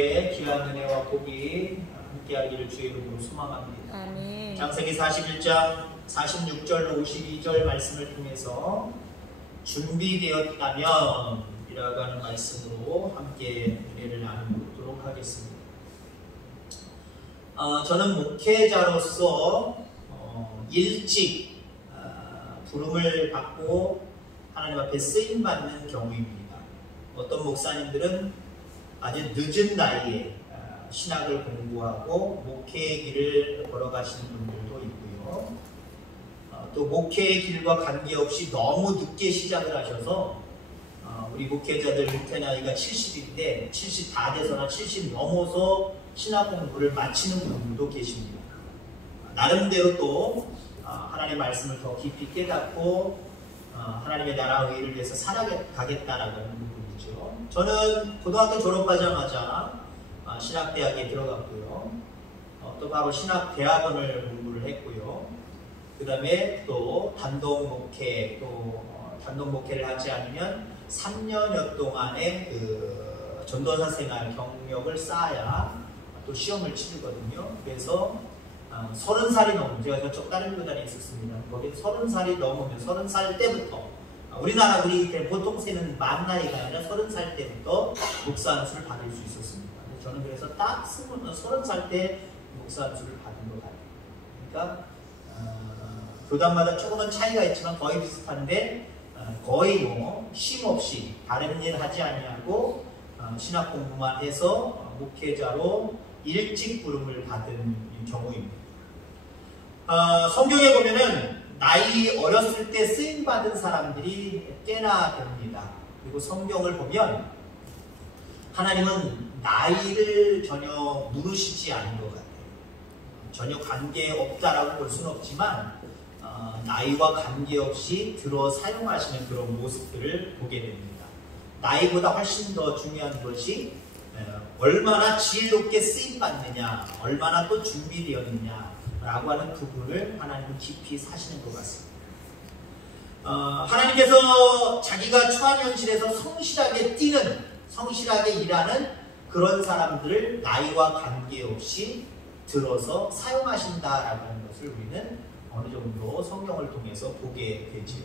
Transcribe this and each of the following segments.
귀한 은혜와 복이 함께하기를 주의 이름으로 소망합니다. 아멘. 창세기 41장 46절 52절 말씀을 통해서 준비되었다면 이라고 하는 말씀으로 함께 은혜를 나누도록 하겠습니다. 저는 목회자로서 일찍 부름을 받고 하나님 앞에 쓰임받는 경우입니다. 어떤 목사님들은 아주 늦은 나이에 신학을 공부하고 목회의 길을 걸어가시는 분들도 있고요. 또 목회의 길과 관계없이 너무 늦게 시작을 하셔서 우리 목회자들 은퇴 나이가 70인데 70 다 돼서나 70 넘어서 신학 공부를 마치는 분들도 계십니다. 나름대로 또 하나님의 말씀을 더 깊이 깨닫고 하나님의 나라의 의를 위해서 살아가겠다라는 부분이죠. 저는 고등학교 졸업하자마자 신학대학에 들어갔고요. 또 바로 신학대학원을 공부를 했고요. 그 다음에 또 단독 목회를 하지 않으면 3년여 동안의 그 전도사 생활 경력을 쌓아야 또 시험을 치르거든요. 그래서 30살이 넘으면, 제가 저쪽 다른 교단에 있었습니다. 거기 30살이 넘으면 30살 때부터, 우리 보통 세는 만 나이가 아니라 30살 때부터 목사 안수를 받을 수 있었습니다. 저는 그래서 딱 30살 때 목사 안수를 받은 것 같아요. 그러니까 교단마다 조금은 차이가 있지만 거의 비슷한데 거의 쉼 없이 다른 일 하지 아니하고 신학 공부만 해서 목회자로 일찍 부름을 받은 경우입니다. 성경에 보면은 나이 어렸을 때 쓰임받은 사람들이 꽤나 됩니다. 그리고 성경을 보면 하나님은 나이를 전혀 물으시지 않은 것 같아요. 전혀 관계없다라고 볼 수는 없지만 나이와 관계없이 들어 사용하시는 그런 모습들을 보게 됩니다. 나이보다 훨씬 더 중요한 것이 얼마나 지혜롭게 쓰임받느냐, 얼마나 또 준비되었느냐 라고 하는 부분을 하나님은 깊이 사시는 것 같습니다. 하나님께서 자기가 처한 현실에서 성실하게 뛰는, 성실하게 일하는 그런 사람들을 나이와 관계없이 들어서 사용하신다라고 하는 것을 우리는 어느 정도 성경을 통해서 보게 되지요.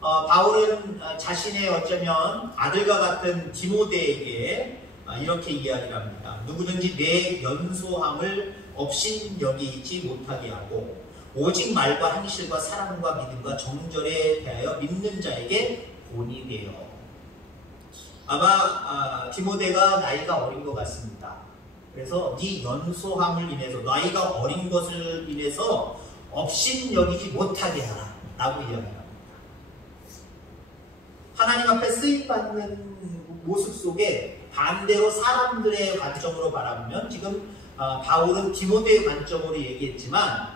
바울은 자신의 어쩌면 아들과 같은 디모데에게 이렇게 이야기를 합니다. 누구든지 내 연소함을 업신여기지 못하게 하고 오직 말과 행실과 사랑과 믿음과 정절에 대하여 믿는 자에게 본이 되어. 아마 디모데가 나이가 어린 것 같습니다. 그래서 네 연소함을 인해서, 나이가 어린 것을 인해서 업신여기지 못하게 하라 라고 이야기합니다. 하나님 앞에 쓰임받는 모습 속에 반대로 사람들의 관점으로 바라보면, 지금 바울은 디모데의 관점으로 얘기했지만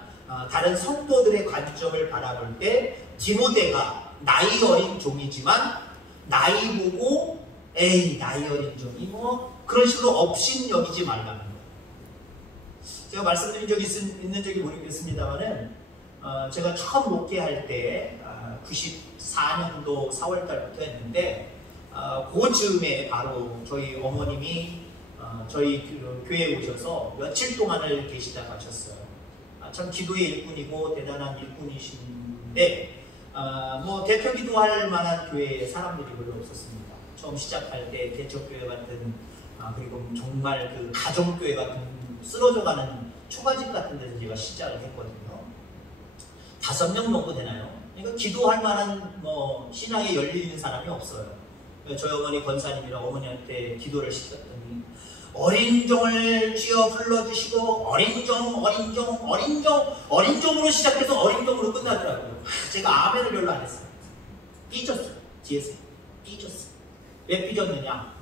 다른 성도들의 관점을 바라볼 때 디모데가 나이 어린 종이지만 나이 보고 에이 나이 어린 종이 그런 식으로 업신여기지 말라는 거예요. 제가 말씀드린 적이 있는 적이 모르겠습니다만은 제가 처음 목회할 때 94년도 4월달부터 했는데 그 즈음에 바로 저희 어머님이 저희 교회에 오셔서 며칠 동안을 계시다 가셨어요. 참 기도의 일꾼이고 대단한 일꾼이신데 대표 기도할 만한 교회에 사람들이 별로 없었습니다. 처음 시작할 때 개척교회 같은 그리고 정말 그 가정교회 같은 쓰러져가는 초가집 같은 데서 제가 시작을 했거든요. 5명 정도 되나요? 그러니까 기도할 만한 신앙에 열리는 사람이 없어요. 저희 어머니 권사님이랑 어머니한테 기도를 시켰더니 어린 종을 쥐어 불러주시고 어린 종으로 시작해서 어린 종으로 끝나더라고요. 제가 아멘을 별로 안 했어요. 삐졌어요. 뒤에서 삐졌어요. 왜 삐졌느냐?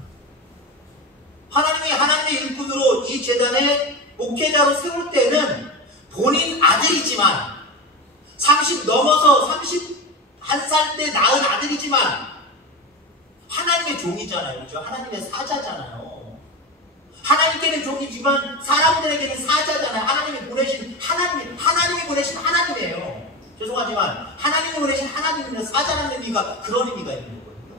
하나님의 일꾼으로 이 재단에 목회자로 세울 때는 본인 아들이지만 30 넘어서 31살 때 낳은 아들이지만 하나님의 종이잖아요. 그죠? 하나님의 사자잖아요. 하나님께는 종이지만 사람들에게는 사자잖아요. 하나님이 보내신 하나님이에요. 죄송하지만 하나님이 보내신 하나님은 사자라는 의미가 그런 의미가 있는 거거든요.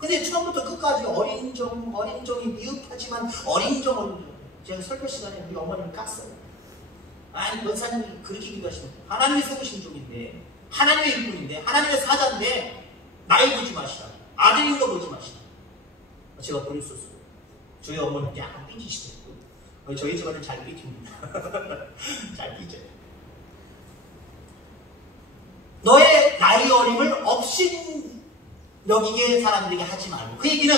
근데 처음부터 끝까지 어린종이 미흡하지만 어린종. 제가 설교 시간에 우리 어머님을 깠어요. 아니, 권사님이 그렇게 기도하시는 거예요. 하나님이 세우신 종인데, 하나님의 일꾼인데, 하나님의 사자인데, 나이 보지 마시라. 아들인 거 보지 마시라. 제가 버릴 수 없어요. 저희 어머니는 약간 삐지시더라고요. 저희 집안은 잘 삐집니다. 잘 삐져요. 너의 나이 어림을 업신 여기게 사람들에게 하지 말고. 그 얘기는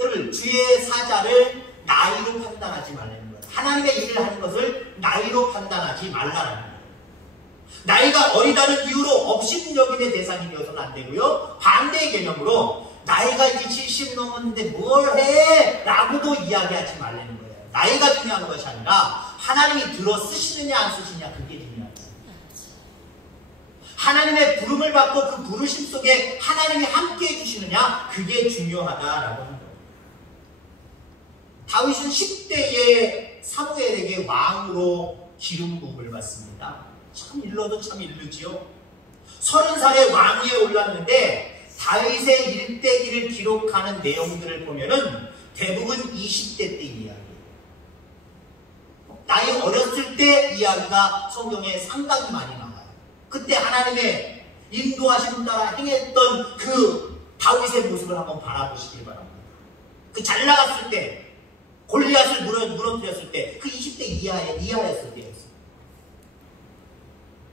여러분 주의 사자를 나이로 판단하지 말라는 거예요. 하나님의 일을 하는 것을 나이로 판단하지 말라는 거예요. 나이가 어리다는 이유로 업신여김의 대상이 되어서는 안 되고요. 반대의 개념으로 나이가 이제 70 넘었는데 뭘 해? 라고도 이야기하지 말라는 거예요. 나이가 중요한 것이 아니라 하나님이 들어 쓰시느냐 안 쓰시느냐 그게 중요한 거예요. 하나님의 부름을 받고 그 부르심 속에 하나님이 함께 해주시느냐 그게 중요하다라고 하는 거예요. 다윗은 10대에 사무엘에게 왕으로 기름 부음을 받습니다. 참 일러도 참 일르지요. 30살에 왕위에 올랐는데 다윗의 일대기를 기록하는 내용들을 보면은 대부분 20대 때 이야기예요. 나이 어렸을 때 이야기가 성경에 상당히 많이 나와요. 그때 하나님의 인도하심 따라 행했던 그 다윗의 모습을 한번 바라보시길 바랍니다. 그 잘 나갔을 때, 골리앗을 무너뜨렸을 때, 그 20대 이하였을 때였어요.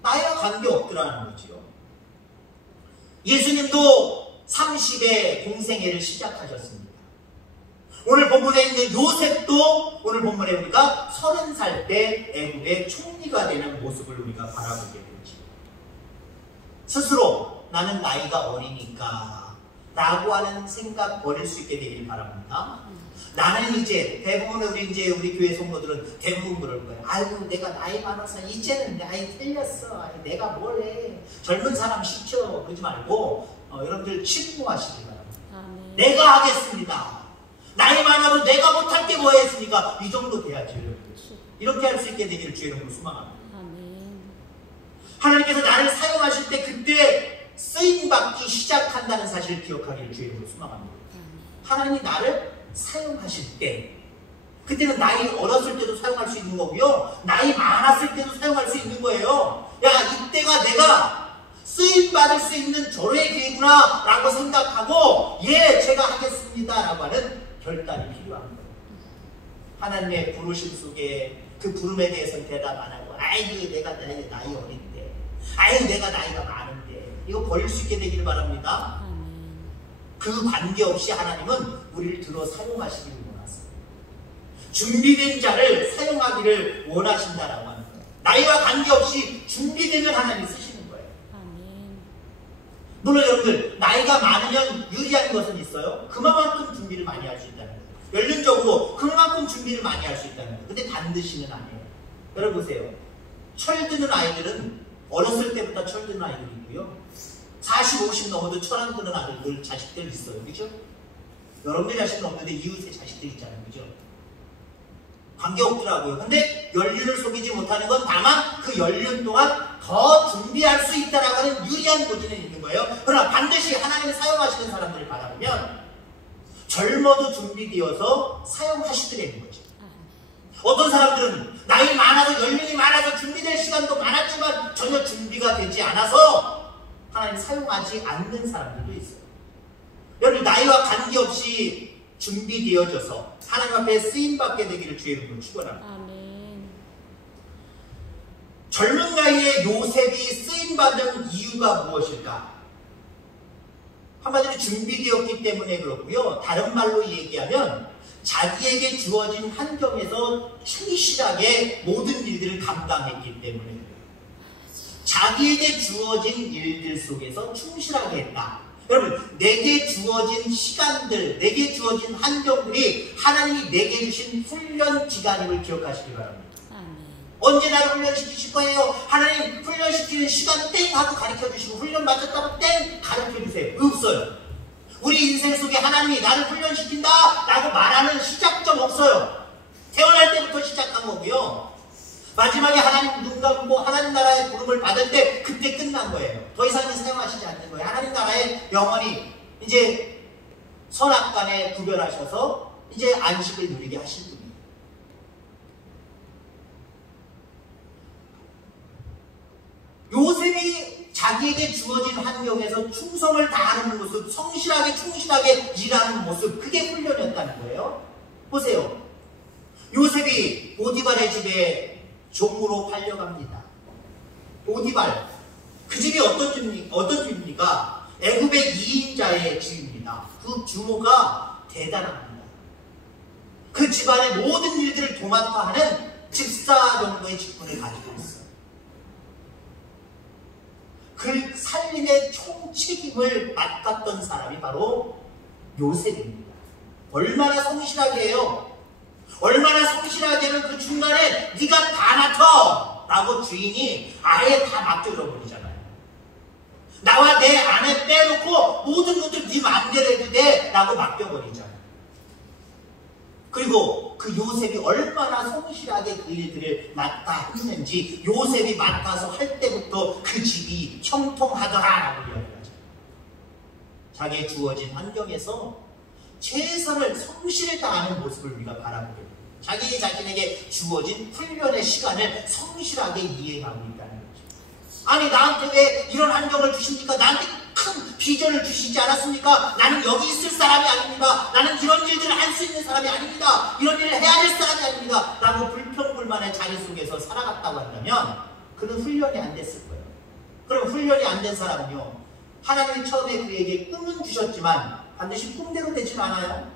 나이와 관계없더라는 거죠. 예수님도 30에 공생애를 시작하셨습니다. 오늘 본문에 있는 요셉도 오늘 본문에 우리가 30살 때 애국의 총리가 되는 모습을 우리가 바라보게 되죠. 스스로 나는 나이가 어리니까 라고 하는 생각 버릴 수 있게 되길 바랍니다. 나는 이제 대부분 우리 교회 성도들은 대부분 그럴 거예요. 아이고 내가 나이 많아서 이제는 나이 틀렸어. 아니, 내가 뭘 해. 젊은 사람 시켜. 그러지 말고 여러분들 침묵하시기 바랍니다. 내가 하겠습니다. 나이 많아도 내가 못할 게 뭐 했습니까? 이 정도 돼야죠. 이렇게 할 수 있게 되기를 주의 이름으로 소망합니다. 하나님께서 나를 사용하실 때 그때 쓰임받기 시작한다는 사실을 기억하기를 주의 이름으로 소망합니다. 하나님이 나를 사용하실 때 그때는 나이 어렸을 때도 사용할 수 있는 거고요. 나이 많았을 때도 사용할 수 있는 거예요. 야, 이때가 내가 쓰임받을 수 있는 절호의 기회구나 라고 생각하고 예, 제가 하겠습니다 라고 하는 결단이 필요한 거예요. 하나님의 부르심 속에 그 부름에 대해서는 대답 안 하고 아이고 내가 나이 어린데 아이고 내가 나이가 많은데 이거 버릴 수 있게 되기를 바랍니다. 그 관계없이 하나님은 우리를 들어 사용하시기를 원하세요. 준비된 자를 사용하기를 원하신다라고 하는 거예요. 나이와 관계없이 준비되면 하나님이 쓰시는 거예요. 물론 여러분들 나이가 많으면 유리한 것은 있어요. 그만큼 준비를 많이 할 수 있다는 거예요. 연륜적으로 그만큼 준비를 많이 할 수 있다는 거예요. 근데 반드시는 아니에요. 여러분 보세요. 철드는 아이들은 어렸을 때부터 철드는 아이들이 있고요. 40, 50 넘어도 철안 드는 아들들, 자식들 있어요. 그죠? 여러분들 자식은 없는데 이웃의 자식들 있잖아요. 그죠? 관계없더라고요. 근데 연륜을 속이지 못하는 건 다만 그 연륜 동안 더 준비할 수 있다라고 하는 유리한 고지는 있는 거예요. 그러나 반드시 하나님을 사용하시는 사람들을 바라보면 젊어도 준비되어서 사용하시더라는 거죠. 어떤 사람들은 나이 많아서 연륜이 많아서 준비될 시간도 많았지만 전혀 준비가 되지 않아서 하나님 사용하지 않는 사람들도 있어요. 여러분 나이와 관계없이 준비되어져서 하나님 앞에 쓰임받게 되기를 주의 이름으로 축원합니다. 젊은 나이에 요셉이 쓰임받은 이유가 무엇일까? 한마디로 준비되었기 때문에 그렇고요. 다른 말로 얘기하면 자기에게 주어진 환경에서 충실하게 모든 일들을 감당했기 때문에 그래요. 자기에게 주어진 일들 속에서 충실하게 했다. 여러분, 내게 주어진 시간들, 내게 주어진 환경들이 하나님이 내게 주신 훈련 기간임을 기억하시기 바랍니다. 언제 나를 훈련시키실 거예요? 하나님 훈련시키는 시간 땡 하고 가르쳐주시고 훈련 맞았다고 땡 가르쳐주세요. 없어요. 우리 인생 속에 하나님이 나를 훈련시킨다 라고 말하는 시작점 없어요. 태어날 때부터 시작한 거고요. 마지막에 하나님 눈 감고 하나님 나라의 부름을 받을 때 그때 끝난 거예요. 더 이상 사용하시지 않는 거예요. 하나님 나라에 영원히 이제 선악간에 구별하셔서 이제 안식을 누리게 하실 분이에요. 요셉이 자기에게 주어진 환경에서 충성을 다하는 모습, 성실하게 충실하게 일하는 모습, 그게 훈련이었다는 거예요. 보세요. 요셉이 보디발의 집에 종으로 팔려갑니다. 보디발, 그 집이 어떤 집입니까? 애굽의 2인자의 집입니다. 그 규모가 대단합니다. 그 집안의 모든 일들을 도맡아 하는 집사 정도의 직분을 가지고 있어요. 그 살림의 총책임을 맡았던 사람이 바로 요셉입니다. 얼마나 성실하게 해요? 얼마나 성실하게는 그 중간에 네가 다 맡아! 라고 주인이 아예 다 맡겨줘 버리잖아요. 나와 내 아내 빼놓고 모든 것들 네 마음대로 해도 돼! 라고 맡겨버리잖아요. 그리고 그 요셉이 얼마나 성실하게 그 일들을 맡아 했는지 요셉이 맡아서 할 때부터 그 집이 형통하더라 라고 이야기하죠. 자기의 주어진 환경에서 최선을 성실히 다하는 모습을 우리가 바라보게 됩니다. 자기 자신에게 주어진 훈련의 시간을 성실하게 이행하고 있다는 거죠. 아니 나한테 왜 이런 환경을 주십니까? 나한테 큰 비전을 주시지 않았습니까? 나는 여기 있을 사람이 아닙니다. 나는 이런 일들을 할 수 있는 사람이 아닙니다. 이런 일을 해야 될 사람이 아닙니다. 라고 불평불만의 자리 속에서 살아갔다고 한다면 그는 훈련이 안 됐을 거예요. 그럼 훈련이 안 된 사람은요, 하나님이 처음에 그에게 꿈은 주셨지만 반드시 꿈대로 되진 않아요.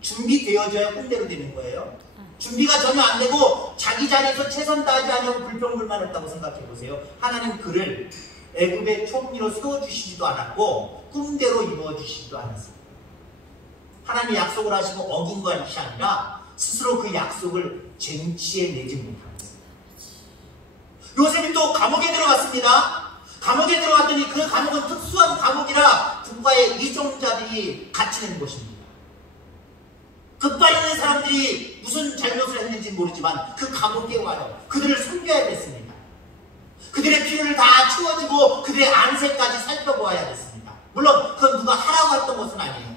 준비되어져야 꿈대로 되는 거예요. 준비가 전혀 안 되고 자기 자리에서 최선 다하지 않으면 불평불만했다고 생각해 보세요. 하나님 그를 애굽의 총리로 세워주시지도 않았고 꿈대로 이루어주시지도 않았습니다. 하나님이 약속을 하시고 어긴 것이 아니라 스스로 그 약속을 쟁취해 내지 못한 것입니다. 요셉이 또 감옥에 들어갔습니다. 감옥에 들어갔더니 그 감옥은 특수한 감옥이라 국가의 이종자들이 갇히는 곳입니다. 급발 있는 사람들이 무슨 잘못을 했는지 모르지만 그 감옥에 와요. 그들을 섬겨야겠습니다. 그들의 필요를 다 채워주고 그들의 안세까지 살펴보아야 됐습니다. 물론 그건 누가 하라고 했던 것은 아니에요.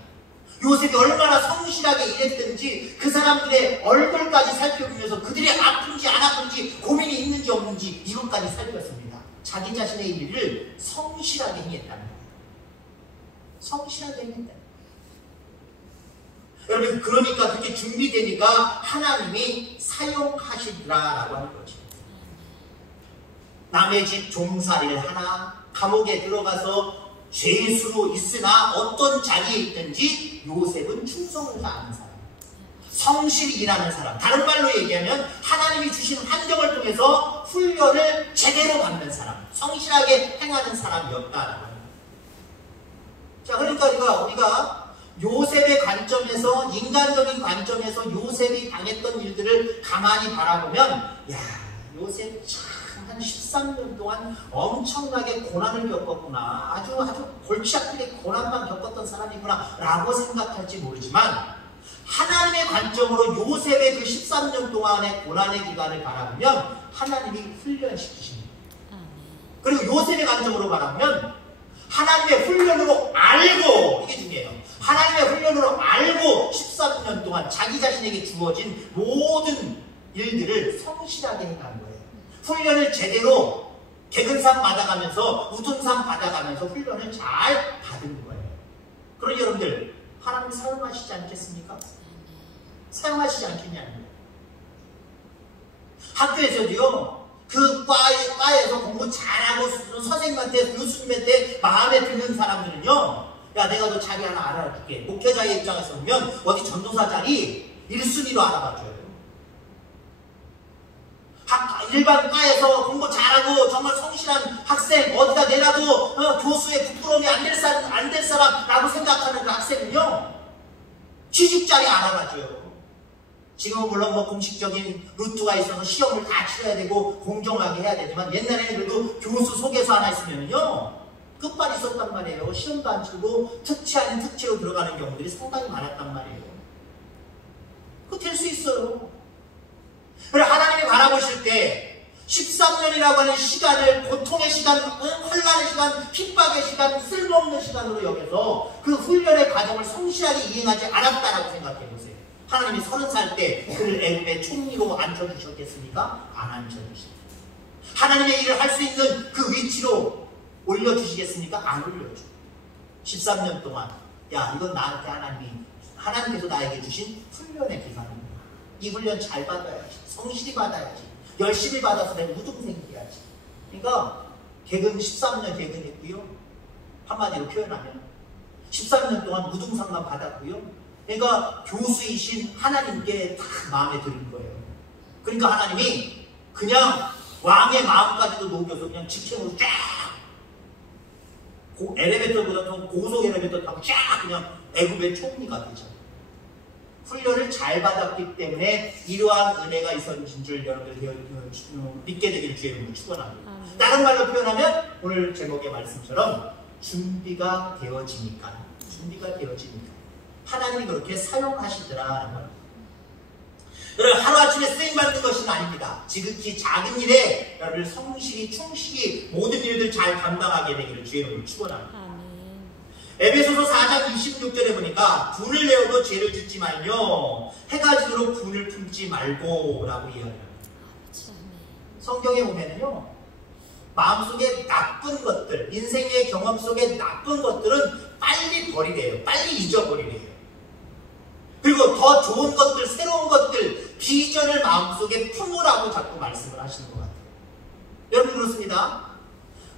요셉이 얼마나 성실하게 일했든지 그 사람들의 얼굴까지 살펴보면서 그들이 아픈지 안 아픈지 고민이 있는지 없는지 이것까지 살폈습니다. 자기 자신의 일을 성실하게 행했다는 거예요. 성실하게 행했다. 여러분 그러니까 그렇게 준비되니까 하나님이 사용하시더라라고 하는 거죠. 남의 집 종살이를 하나 감옥에 들어가서 죄수로 있으나 어떤 자리에 있든지 요셉은 충성을 다하는 사람, 성실히 일하는 사람, 다른 말로 얘기하면 하나님이 주신 환경을 통해서 훈련을 제대로 받는 사람, 성실하게 행하는 사람이었다라고 합니다. 자, 그러니까 우리가 요셉의 관점에서, 인간적인 관점에서 요셉이 당했던 일들을 가만히 바라보면, 야, 요셉 참 한 13년 동안 엄청나게 고난을 겪었구나, 아주 골치 아프게 고난만 겪었던 사람이구나 라고 생각할지 모르지만, 하나님의 관점으로 요셉의 그 13년 동안의 고난의 기간을 바라보면 하나님이 훈련시키십니다. 그리고 요셉의 관점으로 바라보면 하나님의 훈련으로 알고, 이게 중요해요. 하나님의 훈련으로 알고 13년 동안 자기 자신에게 주어진 모든 일들을 성실하게 행한 거예요. 훈련을 제대로 개근상 받아가면서 우등상 받아가면서 훈련을 잘 받은 거예요. 그러니 여러분들 하나님 사용하시지 않겠습니까? 사용하시지 않겠냐는 거예요. 학교에서도요, 그 과에서 공부 잘하고 선생님한테, 교수님한테 마음에 드는 사람들은요, 야, 내가 너 자리 하나 알아줄게. 목회자의 입장에서 보면 어디 전도사 자리 1순위로 알아봐줘요. 일반 과에서 공부 잘하고 정말 성실한 학생, 어디다 내놔도 교수의 부끄러움이 안 될 사람라고 생각하는 그 학생은요, 취직 자리 알아봐줘요. 지금은 물론 뭐 공식적인 루트가 있어서 시험을 다 치러야 되고 공정하게 해야 되지만, 옛날에는 그래도 교수 소개서 하나 있으면요 끝발이 있었단 말이에요. 시험도 안 치고 특채 아닌 특채로 들어가는 경우들이 상당히 많았단 말이에요. 그거 될 수 있어요. 그래, 하나님이 바라보실 때 13년이라고 하는 시간을 고통의 시간, 환난의 시간, 핍박의 시간, 쓸모없는 시간으로 여겨서 그 훈련의 과정을 성실하게 이행하지 않았다라고 생각해 보세요. 하나님이 30살 때 그를 애굽의 총리로 앉혀주셨겠습니까? 안 앉혀주십니다. 하나님의 일을 할 수 있는 그 위치로 올려주시겠습니까? 안 올려줘. 13년 동안 야, 이건 나한테 하나님께서 나에게 주신 훈련의 기간입니다. 이 훈련 잘 받아야지, 성실히 받아야지, 열심히 받아서 내 우등생이 돼야지. 그러니까 개근 13년 개근했고요. 한마디로 표현하면 13년 동안 우등상만 받았고요. 그러니까 교수이신 하나님께 다 마음에 드는 거예요. 그러니까 하나님이 그냥 왕의 마음까지도 녹여서 그냥 직행으로 쫙 엘리베이터보다 더 고속 엘리베이터 타고 쫙 그냥 애굽의 총리가 되죠. 훈련을 잘 받았기 때문에 이러한 은혜가 있었는 줄 여러분들 믿게 되기를 주의 이름으로 축원합니다. 다른 말로 표현하면 오늘 제목의 말씀처럼 준비가 되어지니까 하나님이 그렇게 사용하시더라라는 겁니다. 여러분 하루아침에 쓰임받는 것은 아닙니다. 지극히 작은 일에 여러분을 성실히 충실히 모든 일들 잘 감당하게 되기를 주의 이름으로 축원합니다. 에베소서 4장 26절에 보니까 분을 내어도 죄를 짓지 말며 해가 지도록 분을 품지 말고 라고 이야기합니다. 성경에 보면은요, 마음속에 나쁜 것들, 인생의 경험 속에 나쁜 것들은 빨리 버리래요. 빨리 잊어버리래요. 그리고 더 좋은 것들, 새로운 것들, 비전을 마음속에 품으라고 자꾸 말씀을 하시는 것 같아요. 여러분 그렇습니다.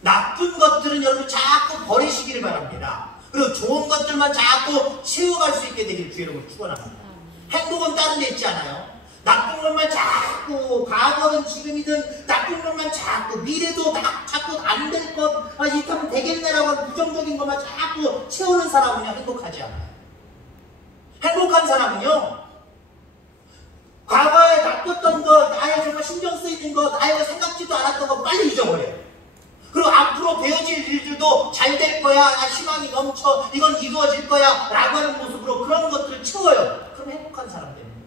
나쁜 것들은 여러분 자꾸 버리시기를 바랍니다. 그리고 좋은 것들만 자꾸 채워갈 수 있게 되기를 주의 이름으로 축원합니다. 행복은 다른 데 있지 않아요? 나쁜 것만 자꾸, 과거든 지금이든 나쁜 것만 자꾸, 미래도 자꾸 안 될 것, 이렇게 하면 되겠네라고 하는 부정적인 것만 자꾸 채우는 사람은요, 행복하지 않아요. 행복한 사람은요, 과거에 나빴던 것, 나의 정말 신경 쓰이는 것, 나의 생각지도 않았던 것 빨리 잊어버려요. 그리고 앞으로 되어질 일들도 잘 될 거야, 희망이 넘쳐, 이건 이루어질 거야 라고 하는 모습으로 그런 것들을 채워요. 그럼 행복한 사람 되는 거예요.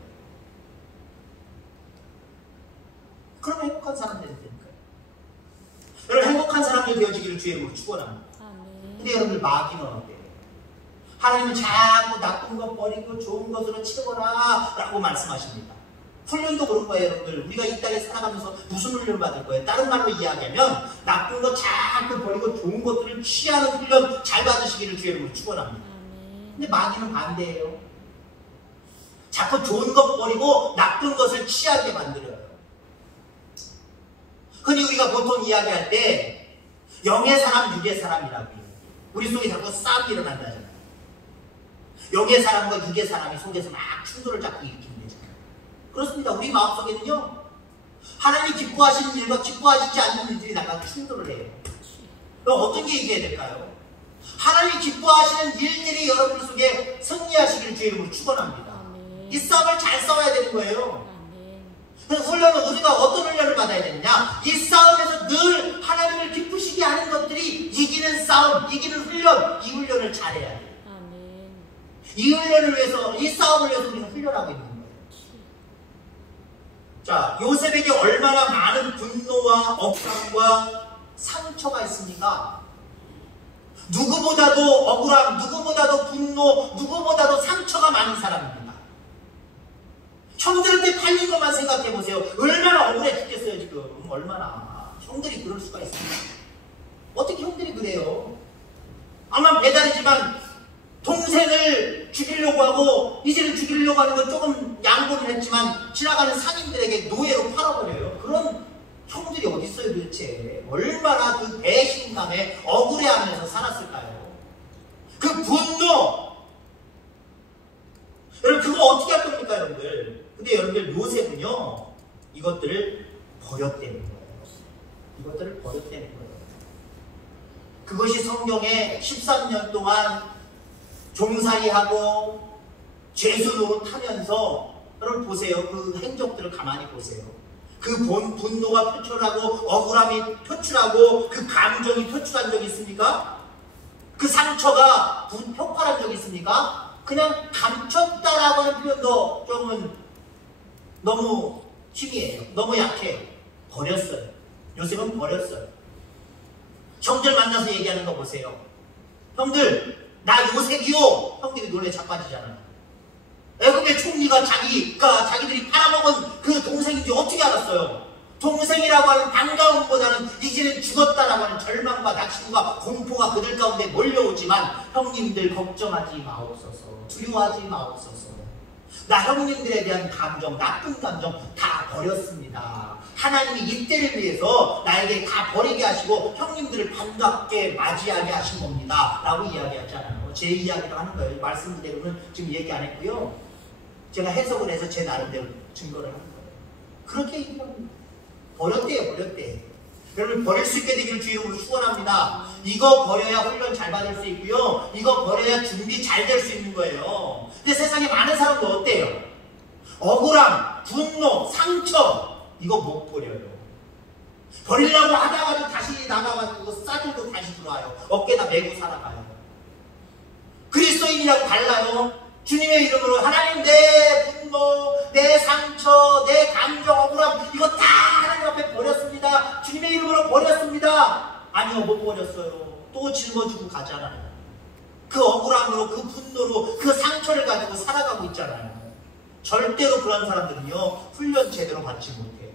그럼 행복한 사람 되는 거예요. 여러분 행복한 사람들 되어지기를 주의 이름으로 축원합니다. 근데 여러분들 마귀는 어때요? 하나님은 자꾸 나쁜 것 버리고 좋은 것으로 채워라 라고 말씀하십니다. 훈련도 그런 거예요, 여러분들. 우리가 이 땅에 살아가면서 무슨 훈련을 받을 거예요? 다른 말로 이야기하면 나쁜 거 자꾸 버리고 좋은 것들을 취하는 훈련 잘 받으시기를 주의 이름으로 축원합니다. 근데 마귀는 반대예요. 자꾸 좋은 것 버리고 나쁜 것을 취하게 만들어요. 흔히 우리가 보통 이야기할 때 영의 사람, 육의 사람이라고 해요. 우리 속에 자꾸 싸움이 일어난다잖아요. 영의 사람과 육의 사람이 속에서 막 충돌을 자꾸 일으키는 거잖아요. 그렇습니다. 우리 마음속에는요, 하나님이 기뻐하시는 일과 기뻐하시지 않는 일들이 나가서 충돌을 해요. 그럼 어떤 게 이겨야 될까요? 하나님이 기뻐하시는 일들이 여러분 속에 승리하시기를 주의 이름으로 축원합니다. 이 싸움을 잘 싸워야 되는 거예요. 그래서 훈련은 우리가 어떤 훈련을 받아야 되느냐? 이 싸움에서 늘 하나님을 기쁘시게 하는 것들이 이기는 싸움, 이기는 훈련, 이 훈련을 잘해야 돼요. 이 훈련을 위해서, 이 싸움을 위해서 우리는 훈련하고 있는 거예요. 자, 요셉에게 얼마나 많은 분노와 억울함과 상처가 있습니까? 누구보다도 억울함, 누구보다도 분노, 누구보다도 상처가 많은 사람입니다. 형들한테 팔린 것만 생각해 보세요. 얼마나 억울해 죽겠어요, 지금. 얼마나. 형들이 그럴 수가 있습니다. 어떻게 형들이 그래요? 아마 배달이지만 동생을 죽이려고 하고 이제는 죽이려고 하는 건 조금 양보를 했지만 지나가는 상인들에게 노예로 팔아버려요. 그런 형들이 어디 있어요 도대체. 얼마나 그 배신감에 억울해하면서 살았을까요? 그 분노, 여러분 그거 어떻게 할 겁니까 여러분들? 근데 여러분들 요셉은요 이것들을 버렸다는 거예요. 이것들을 버렸다는 거예요. 그것이 성경에 13년 동안 종살이하고 죄수 노릇하면서 여러분 보세요. 그 행적들을 가만히 보세요. 그 분노가 표출하고 억울함이 표출하고 그 감정이 표출한 적이 있습니까? 그 상처가 표발한 적이 있습니까? 그냥 감췄다라고 하는 표현도 조금은 너무 희미해요. 너무 약해요. 버렸어요. 요셉은 버렸어요. 형들 만나서 얘기하는 거 보세요. 형들, 나 요셉이요. 형들이 놀래 자빠지잖아요. 애굽의 총리가 자기들이 팔아먹은 그 동생인지 어떻게 알았어요? 동생이라고 하는 반가움보다는 이제는 죽었다라고 하는 절망과 낙심과 공포가 그들 가운데 몰려오지만 형님들 걱정하지 마옵소서. 두려워하지 마옵소서. 나 형님들에 대한 감정, 나쁜 감정 다 버렸습니다. 하나님이 이때를 위해서 나에게 다 버리게 하시고 형님들을 반갑게 맞이하게 하신 겁니다. 라고 이야기하잖아요. 제 이야기를 하는 거예요. 말씀 그대로는 지금 얘기 안 했고요. 제가 해석을 해서 제 나름대로 증거를 하는 거예요. 그렇게 얘기합니다. 버렸대. 여러분, 버릴 수 있게 되기를 주 이름으로 축원합니다. 이거 버려야 훈련 잘 받을 수 있고요. 이거 버려야 준비 잘 될 수 있는 거예요. 근데 세상에 많은 사람도 어때요? 억울함, 분노, 상처 이거 못 버려요. 버리려고 하다가도 다시 나가가지고 싸들고 다시 들어와요. 어깨다 메고 살아가요. 그리스도인이라고 달라요. 주님의 이름으로 하나님 내 분노, 내 상처, 내 감정, 억울함 이거 다 하나님 앞에 버렸습니다. 주님의 이름으로 버렸습니다. 아니요, 못 버렸어요. 또 짊어지고 가잖아요. 그 억울함으로, 그 분노로, 그 상처를 가지고 살아가고 있잖아요. 절대로 그런 사람들은요 훈련 제대로 받지 못해요.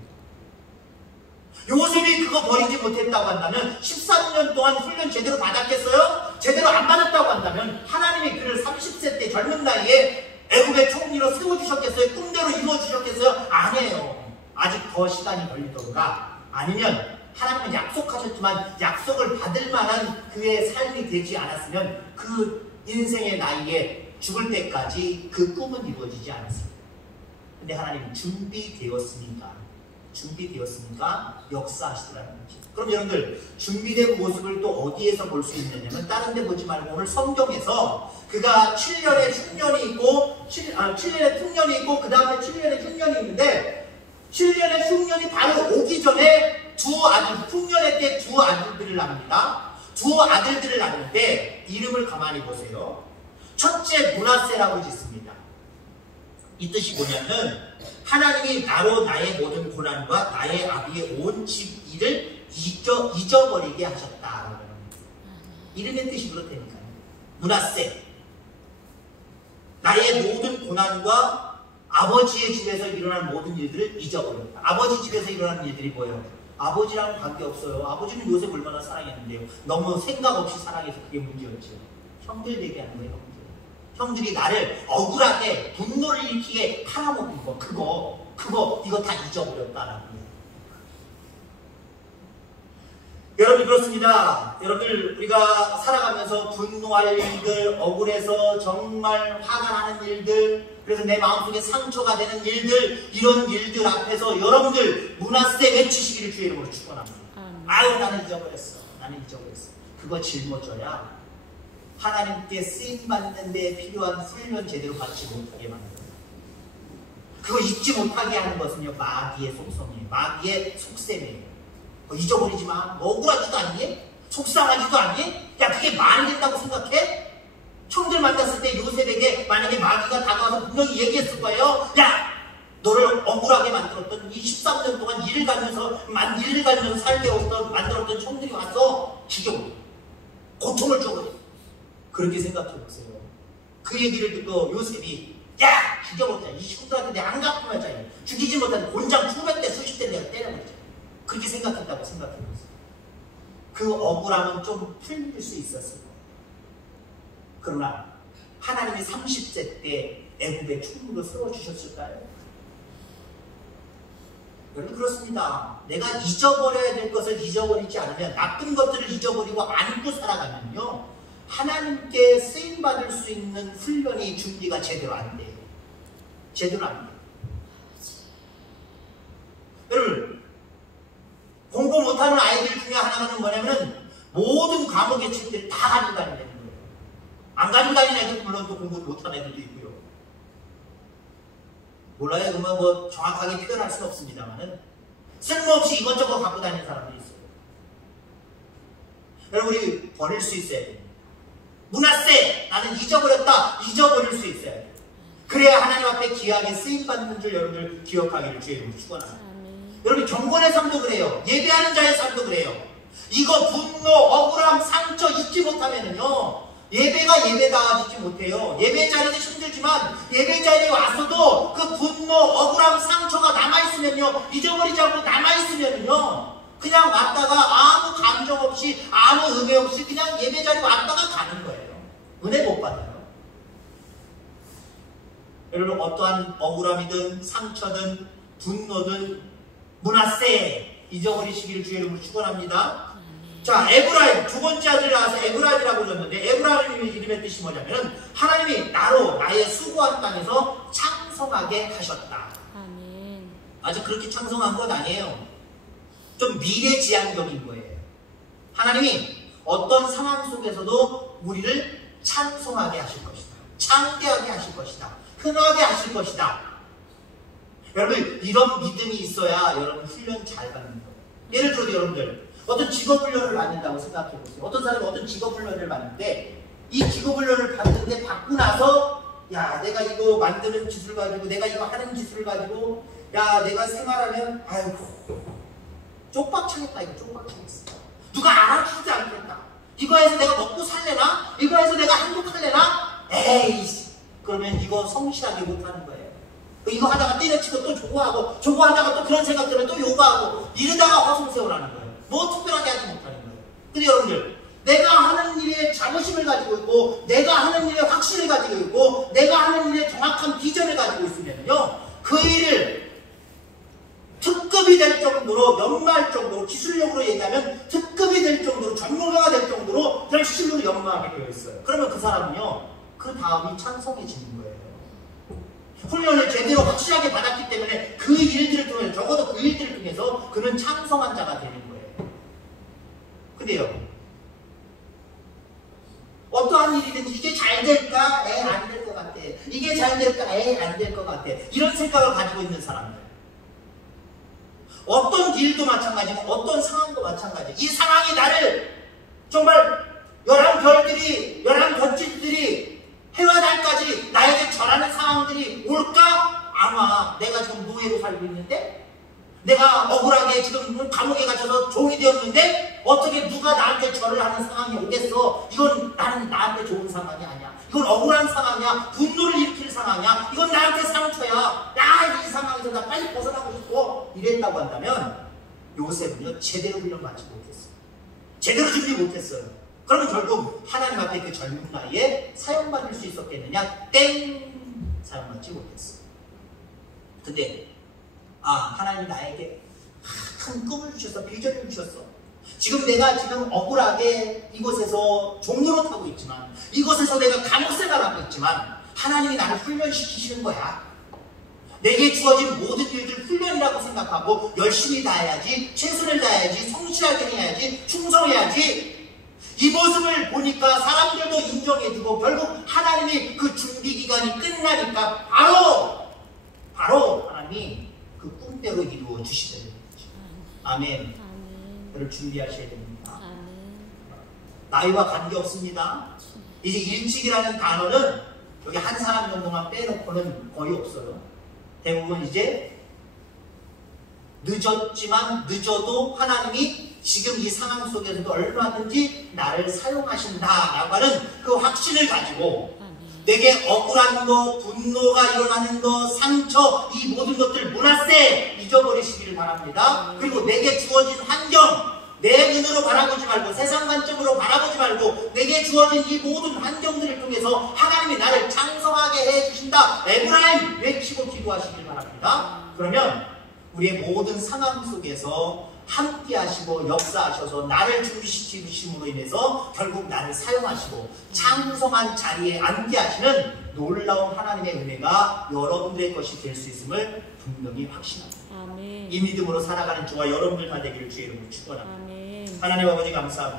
요셉이 그거 버리지 못했다고 한다면 13년 동안 훈련 제대로 받았겠어요? 제대로 안 받았다고 한다면 하나님이 그를 30세 때 젊은 나이에 애굽의 총리로 세워주셨겠어요? 꿈대로 이루어주셨겠어요? 아니에요. 아직 더 시간이 걸리던가 아니면 하나님은 약속하셨지만 약속을 받을 만한 그의 삶이 되지 않았으면 그 인생의 나이에 죽을 때까지 그 꿈은 이루어지지 않았습니다. 근데 하나님은 준비되었으니까 역사하시더라는 거죠. 그럼 여러분들 준비된 모습을 또 어디에서 볼 수 있느냐면 다른 데 보지 말고 오늘 성경에서 그가 7년의 흉년이 있고 7년의 풍년이 있고 그 다음에 7년의 흉년이 있는데 7년의 흉년이 바로 오기 전에 풍년의 때 두 아들들을 낳습니다. 두 아들들을 낳는데 이름을 가만히 보세요. 첫째 무낫세라고 짓습니다. 이 뜻이 뭐냐면 하나님이 나로 나의 모든 고난과 나의 아비의 온 집 일을 잊어버리게 하셨다. 이름의 뜻이 그렇다니까요. 무낫세, 나의 모든 고난과 아버지의 집에서 일어난 모든 일들을 잊어버렸다. 아버지 집에서 일어난 일들이 뭐예요? 아버지랑 관계없어요. 아버지는 요셉 얼마나 사랑했는데요. 너무 생각 없이 사랑해서 그게 문제였죠. 형들 얘기하는 거예요. 형들이 나를 억울하게 분노를 일으키게 팔아먹은 거 그거 이거 다 잊어버렸다라고. 여러분 그렇습니다. 여러분들 우리가 살아가면서 분노할 일들, 억울해서 정말 화가 나는 일들, 그래서 내 마음속에 상처가 되는 일들, 이런 일들 앞에서 여러분들 무낫세 외치시기를 주의 이름으로 축원합니다. 아유 나는 잊어버렸어. 그거 짊어져야 하나님께 쓰임받는 데 필요한 훈련 제대로 받지 못하게 만듭니다. 그거 잊지 못하게 하는 것은요 마귀의 속성이에요. 마귀의 속셈이에요. 잊어버리지 마. 너 억울하지도 않니? 속상하지도 않니? 야 그게 말이 된다고 생각해? 형들 만났을 때 요셉에게 만약에 마귀가 다가와서 분명히 얘기했을 거예요. 야 너를 억울하게 만들었던 이 13년 동안 일을 가면서 살게 만들었던 형들이 와서 죽여버려. 고통을 줘버려. 그렇게 생각해보세요. 그 얘기를 듣고 요셉이 야! 죽여버리자. 이 형들한테 내가 안 갚으면자. 죽이지 못한 곤장 수백 대 수십 대 내가 때려버리자. 그렇게 생각했다고 생각해보세요. 그 억울함은 좀 풀릴 수 있었어요. 그러나 하나님이 30세 때 애굽의 총리로 세워주셨을까요? 여러분 그렇습니다. 내가 잊어버려야 될 것을 잊어버리지 않으면 나쁜 것들을 잊어버리고 안고 살아가면요 하나님께 쓰임받을 수 있는 훈련이 준비가 제대로 안 돼요. 제대로 안 돼요. 여러분 공부 못하는 아이들 중에 하나는 뭐냐면 모든 과목의 책들을 다 가지고 다니는 거예요. 안 가지고 다니는 애들 물론 또 공부 못하는 애들도 있고요. 몰라요. 그러면 뭐 정확하게 표현할 수는 없습니다만은 쓸모없이 이것저것 갖고 다니는 사람들이 있어요. 여러분 우리 버릴 수 있어야 돼요. 무낫세 나는 잊어버렸다. 잊어버릴 수 있어야 돼요. 그래야 하나님 앞에 귀하게 쓰임받는 줄 여러분들 기억하기를 주의 이름으로 축원합니다. 여러분 경건의 삶도 그래요. 예배하는 자의 삶도 그래요. 이거 분노, 억울함, 상처 잊지 못하면은요 예배가 예배다워지지 못해요. 예배 자리도 힘들지만 예배 자리에 와서도 그 분노, 억울함, 상처가 남아있으면요 잊어버리지 않고 남아있으면은요 그냥 왔다가 아무 감정 없이 아무 은혜 없이 그냥 예배 자리에 왔다가 가는 거예요. 은혜 못 받아요. 여러분 어떠한 억울함이든 상처든 분노든 문화세 잊어버리시기를 주의 이름으로 축원합니다. 자, 에브라임 두 번째 아들을 낳아서 에브라임이라고 불렀는데 에브라임의 이름의 뜻이 뭐냐면은 하나님이 나로 나의 수고한 땅에서 창성하게 하셨다. 아멘. 아직 그렇게 창성한 건 아니에요. 좀 미래지향적인 거예요. 하나님이 어떤 상황 속에서도 우리를 찬송하게 하실 것이다. 창대하게 하실 것이다. 흔하게 하실 것이다. 여러분 이런 믿음이 있어야 여러분 훈련 잘 받는 거예요. 예를 들어 여러분들 어떤 직업 훈련을 받는다고 생각해 보세요. 어떤 사람이 어떤 직업 훈련을 받는데 이 직업 훈련을 받는데 받고 나서 야 내가 이거 만드는 기술 가지고 내가 이거 하는 기술을 가지고 야 내가 생활하면 아이고 쪽박차겠다. 이거 쪽박차겠어. 누가 알아주지 않겠다. 이거에서 내가 먹고 살래나? 이거에서 내가 행복할래나? 에이씨 그러면 이거 성실하게 못하는 거예요. 이거 하다가 때려치고 또 저거 하고 저거 하다가 또 그런 생각 들면 또 요구하고 이러다가 허송세월하는 거예요. 뭐 특별하게 하지 못하는 거예요. 근데 여러분들 내가 하는 일에 자부심을 가지고 있고 내가 하는 일에 확신을 가지고 있고 내가 하는 일에 정확한 비전을 가지고 있으면요 그 일을 특급이 될 정도로 연마할 정도로 기술력으로 얘기하면 특급이 될 정도로 전문가가 될 정도로 열심히 연마하게 되어 있어요. 그러면 그 사람은요 그 다음이 창성해지는 거예요. 훈련을 제대로 확실하게 받았기 때문에 그 일들을 통해서 적어도 그 일들을 통해서 그는 창성한 자가 되는 거예요. 근데요 어떠한 일이든지 이게 잘 될까? 안 될 것 같아. 이게 잘 될까? 안 될 것 같아. 이런 생각을 가지고 있는 사람들 어떤 일도 마찬가지고 어떤 상황도 마찬가지. 이 상황이 나를 정말 11별들이 11번짓들이 해와 달까지 나에게 절하는 상황들이 올까? 아마 내가 지금 노예로 살고 있는데 내가 억울하게 지금 감옥에 갇혀서 종이 되었는데 어떻게 누가 나한테 절을 하는 상황이 오겠어? 이건 나한테 좋은 상황이 아니야. 이건 억울한 상황이야. 분노를 일으킬 상황이야. 이건 나한테 상처야. 나 이 상황에서 나 빨리 벗어나고 싶어. 이랬다고 한다면 요셉은요 제대로 훈련받지 못했어요. 제대로 준비 못했어요. 그러면 결국 하나님 앞에 그 젊은 나이에 사용받을 수 있었겠느냐? 땡! 사용받지 못했어요. 근데 하나님이 나에게 큰 꿈을 주셨어. 비전을 주셨어. 지금 내가 지금 억울하게 이곳에서 종로로 타고 있지만 이곳에서 내가 감옥생활하고 있지만 하나님이 나를 훈련시키시는 거야. 내게 주어진 모든 일들 훈련이라고 생각하고 열심히 다해야지, 최선을 다해야지, 성실하게 해야지, 충성해야지. 이 모습을 보니까 사람들도 인정해주고 결국 하나님이 그 준비기간이 끝나니까 바로 하나님이 그 꿈대로 이루어 주시게 되는 거죠. 아멘. 그를 준비하셔야 됩니다. 나이와 관계없습니다. 이제 일찍이라는 단어는 여기 한 사람 정도만 빼놓고는 거의 없어요. 대부분 이제 늦었지만 늦어도 하나님이 지금 이 상황 속에서도 얼마든지 나를 사용하신다라고 하는 그 확신을 가지고 내게 억울한 거, 분노가 일어나는 거, 상처, 이 모든 것들 문화세 잊어버리시기를 바랍니다. 그리고 내게 주어진 환경, 내 눈으로 바라보지 말고 세상 관점으로 바라보지 말고 내게 주어진 이 모든 환경들을 통해서 하나님이 나를 창성하게 해주신다. 에브라임 외치고 기도하시길 바랍니다. 그러면 우리의 모든 상황 속에서 함께 하시고 역사하셔서 나를 준비시키심으로 인해서 결국 나를 사용하시고 창성한 자리에 앉게 하시는 놀라운 하나님의 은혜가 여러분들의 것이 될 수 있음을 분명히 확신합니다. 아멘. 이 믿음으로 살아가는 저와 여러분들 다 되기를 주의 이름으로 축원합니다. 아멘. 하나님 아버지 감사합니다.